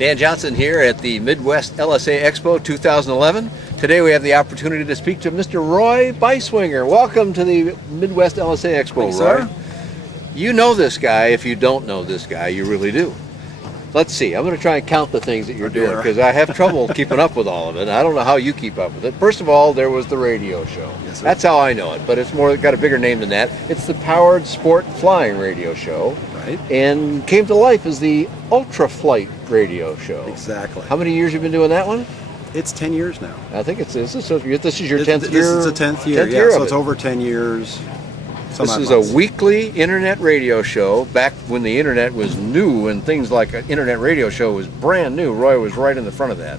Dan Johnson here at the Midwest LSA Expo 2011. Today we have the opportunity to speak to Mr. Roy Beisswenger. Welcome to the Midwest LSA Expo, Thanks, Roy. sir. You know this guy. If you don't know this guy, you really do. Let's see. I'm going to try and count the things that you're doing because I have trouble keeping up with all of it. I don't know how you keep up with it. First of all, there was the radio show. Yes, sir. That's how I know it, but it's got a bigger name than that. It's the Powered Sport Flying Radio Show. Right. And came to life as the Ultra Flight Radio Show. Exactly. How many years have you been doing that one? It's 10 years now. I think this is your 10th year. This is the 10th year. 10th year so of it's it. over 10 years. This is a weekly internet radio show back when the internet was new and things like an internet radio show was brand new. Roy was right in the front of that.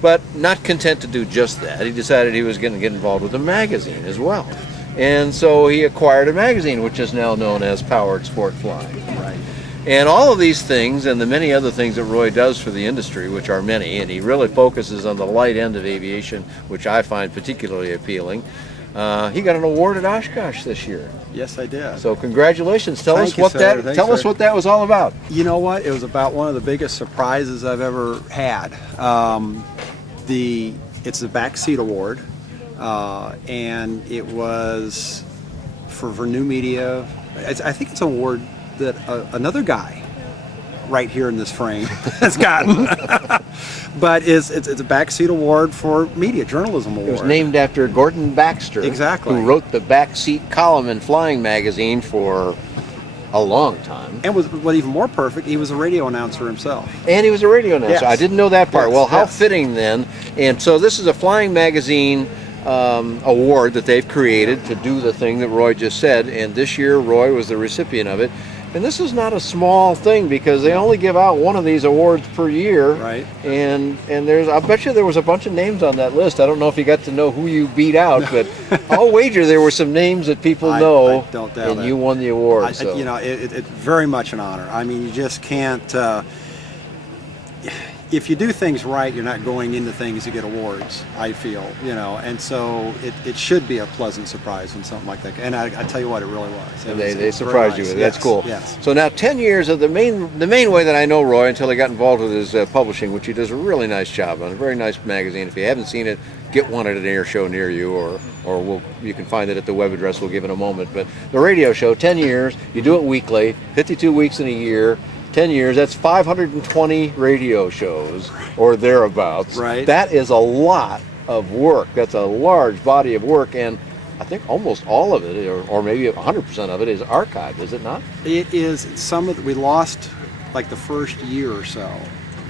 But not content to do just that, he decided he was going to get involved with a magazine as well. And so he acquired a magazine which is now known as Powered Sport Flying. Right. And all of these things and the many other things that Roy does for the industry, which are many, and he really focuses on the light end of aviation, which I find particularly appealing. He got an award at Oshkosh this year. Yes, I did. So congratulations. Tell us Thank you, what sir. tell us what that was all about. You know what? It was about one of the biggest surprises I've ever had. It's the Backseat Award, and it was for new media. I think it's an award that another guy right here in this frame has gotten. But it's a Backseat Award for Media Journalism Award. It was named after Gordon Baxter, Exactly. who wrote the Backseat column in Flying Magazine for a long time. And what even more perfect, he was a radio announcer himself. And he was a radio announcer. Yes. I didn't know that part. Yes, Well, how yes. fitting then. And so this is a Flying Magazine award that they've created to do the thing that Roy just said. And this year, Roy was the recipient of it. And this is not a small thing because they only give out one of these awards per year. Right. And I bet you there was a bunch of names on that list. I don't know if you got to know who you beat out, but I'll wager there were some names that people know. I don't doubt and it. you won the award. So. It's very much an honor. I mean, you just can't. If you do things right, you're not going into things to get awards, I feel, and so it should be a pleasant surprise when something like that. And I tell you what, it really was. And they surprised you with it. That's cool. Yes. So now 10 years of the main way that I know Roy until he got involved with his publishing, which he does a really nice job on, a very nice magazine. If you haven't seen it, get one at an air show near you, or you can find it at the web address we'll give in a moment. But the radio show, 10 years, you do it weekly, 52 weeks in a year. 10 years, that's 520 radio shows or thereabouts. Right. That is a lot of work. That's a large body of work, and I think almost all of it, or maybe 100% of it, is archived, is it not? It is. We lost like the first year or so.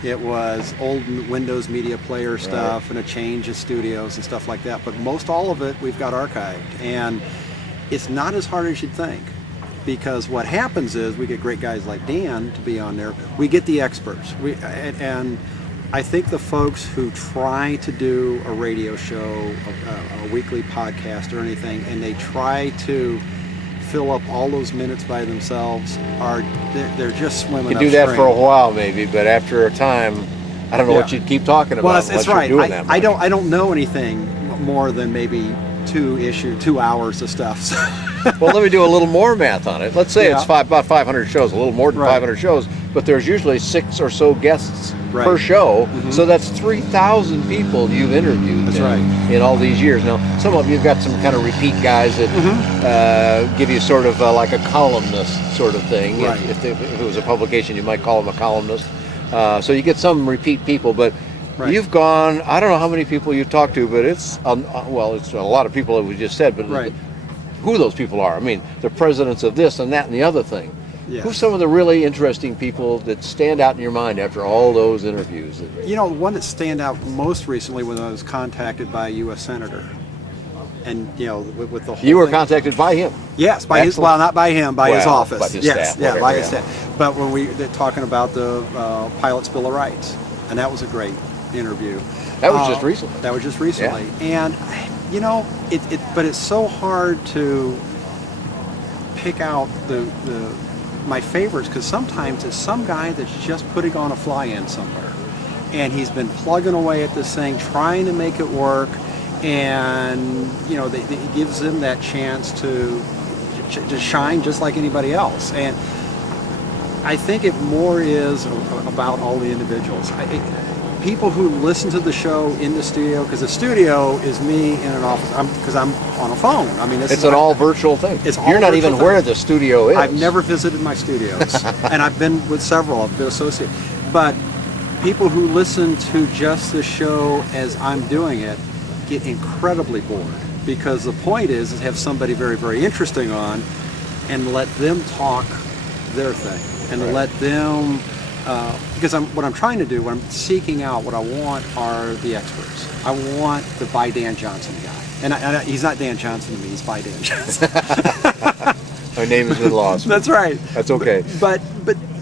It was old Windows Media Player stuff and a change of studios and stuff like that. But most all of it we've got archived, and it's not as hard as you'd think. Because what happens is we get great guys like Dan to be on there. We get the experts. And I think the folks who try to do a radio show, a weekly podcast or anything, and they try to fill up all those minutes by themselves, they're just swimming You can do that for a while maybe, but after a time, I don't know what you'd keep talking about. Well, that's right. You're doing that much. I don't know anything more than maybe 2 hours of stuff. So. Well, let me do a little more math on it. Let's say it's about 500 shows, a little more than 500 shows, but there's usually 6 or so guests per show. Mm-hmm. So that's 3,000 people you've interviewed in all these years. Now, some of you've got some kind of repeat guys that give you sort of like a columnist sort of thing. Right. If it was a publication, you might call them a columnist. So you get some repeat people, but you've gone, I don't know how many people you've talked to, but it's a lot of people that we just said, but who those people are. I mean, the presidents of this and that and the other thing. Yes. Who's some of the really interesting people that stand out in your mind after all those interviews? The one that stand out most recently when I was contacted by a U.S. Senator. And, with the whole You were contacted by him? Yes, by his, not by him, by his office. By his staff, whatever, by his staff. But when they're talking about the Pilot's Bill of Rights, and that was a great interview. That was just recently. That was just recently. Yeah. And, but it's so hard to pick out my favorites, because sometimes it's some guy that's just putting on a fly-in somewhere, and he's been plugging away at this thing, trying to make it work, and it gives them that chance to shine just like anybody else. And I think it more is about all the individuals. People who listen to the show in the studio, because the studio is me in an office, because I'm on a phone. I mean, it's an all virtual thing. You're not even where the studio is. I've never visited my studios, and I've been with several. I've been associated. But people who listen to just the show as I'm doing it get incredibly bored, because the point is to have somebody very, very interesting on and let them talk their thing, and let them, because what I'm trying to do, what I'm seeking out, what I want are the experts. I want the by Dan Johnson guy. And he's not Dan Johnson to me, he's by Dan Johnson. My name has been lost. That's right. That's okay. But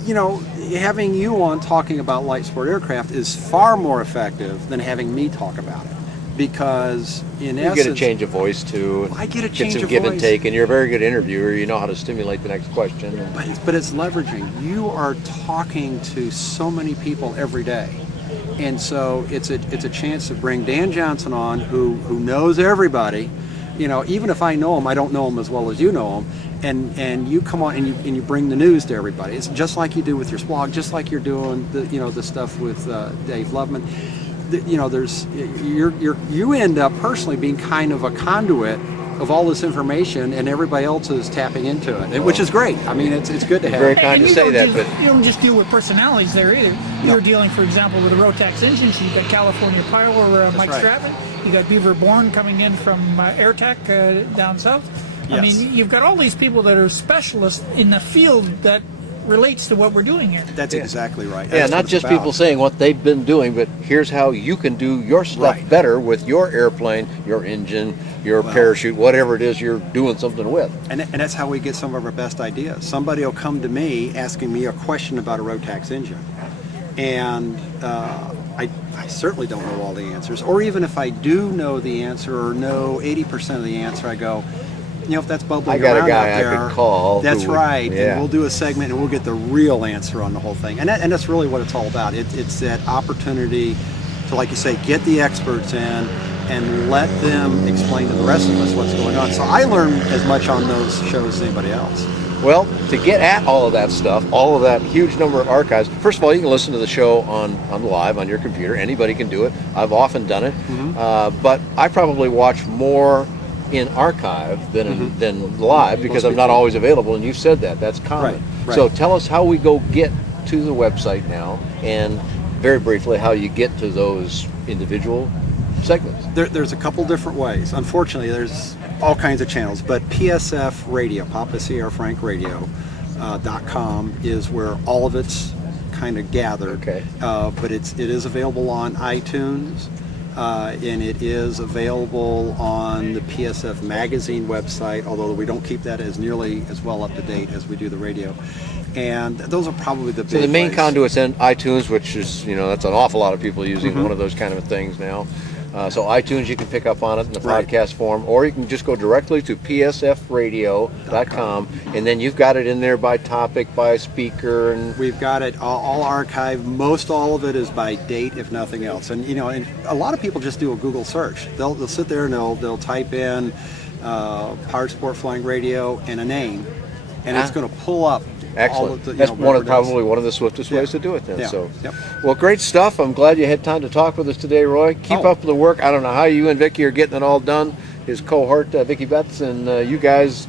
you know, having you on talking about light sport aircraft is far more effective than having me talk about it. Because in essence, you get a change of voice too. I get a change of voice. Get some give and take, and you're a very good interviewer. You know how to stimulate the next question. But it's leveraging. You are talking to so many people every day, and so it's a chance to bring Dan Johnson on, who knows everybody. You know, even if I know him, I don't know him as well as you know him. And you come on and you bring the news to everybody. It's just like you do with your blog, just like you're doing the stuff with Dave Loveman. You know, you end up personally being kind of a conduit of all this information, and everybody else is tapping into it, which is great. I mean, it's good to have. Very kind to say that, but you don't just deal with personalities there either. You're dealing, for example, with the Rotax engines. You've got California Pilot, Mike Stratman. You got Beaver Bourne coming in from AirTech down south. Yes. I mean, you've got all these people that are specialists in the field that relates to what we're doing here. That's exactly right. Yeah, not just people saying what they've been doing, but here's how you can do your stuff better with your airplane, your engine, your parachute, whatever it is you're doing something with. And that's how we get some of our best ideas. Somebody will come to me asking me a question about a Rotax engine, and I certainly don't know all the answers. Or even if I do know the answer or know 80% of the answer, I go, you know, if that's bubbling around out there, I got a guy I could call. That's right. Yeah. And we'll do a segment and we'll get the real answer on the whole thing. And that's really what it's all about. It's that opportunity to, like you say, get the experts in and let them explain to the rest of us what's going on. So I learn as much on those shows as anybody else. Well, to get at all of that stuff, all of that huge number of archives, first of all, you can listen to the show on live on your computer. Anybody can do it. I've often done it. Mm-hmm. But I probably watch more in archive than live, because I'm not always available, and you said that's common. Right. So tell us how we go get to the website now, and very briefly how you get to those individual segments. There's a couple different ways. Unfortunately, there's all kinds of channels, but PSF Radio, Papa Sierra Frank Radio, .com is where all of it's kind of gathered. Okay. But it is available on iTunes. And it is available on the PSF magazine website, although we don't keep that as nearly as well up to date as we do the radio. And those are probably the big So the main ways. conduit's in iTunes, which is, that's an awful lot of people using one of those kind of things now. So iTunes, you can pick up on it in the podcast form, or you can just go directly to psfradio.com, and then you've got it in there by topic, by speaker, and we've got it all archived. Most all of it is by date, if nothing else. And and a lot of people just do a Google search. They'll sit there and they'll type in Power Sport Flying Radio and a name, and it's going to pull up. Excellent. That's probably one of the swiftest ways to do it then. Yeah. So, Yep. Well, great stuff. I'm glad you had time to talk with us today, Roy. Keep up the work. I don't know how you and Vicki are getting it all done. His cohort, Vicki Betts, and you guys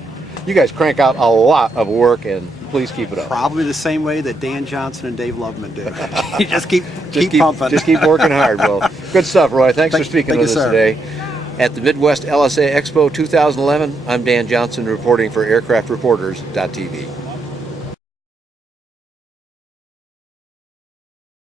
crank out a lot of work, and please keep it up. Probably the same way that Dan Johnson and Dave Loveman do. You just keep pumping. Just keep working hard. Well, good stuff, Roy. Thanks for speaking with us today. At the Midwest LSA Expo 2011, I'm Dan Johnson reporting for aircraftreporters.tv.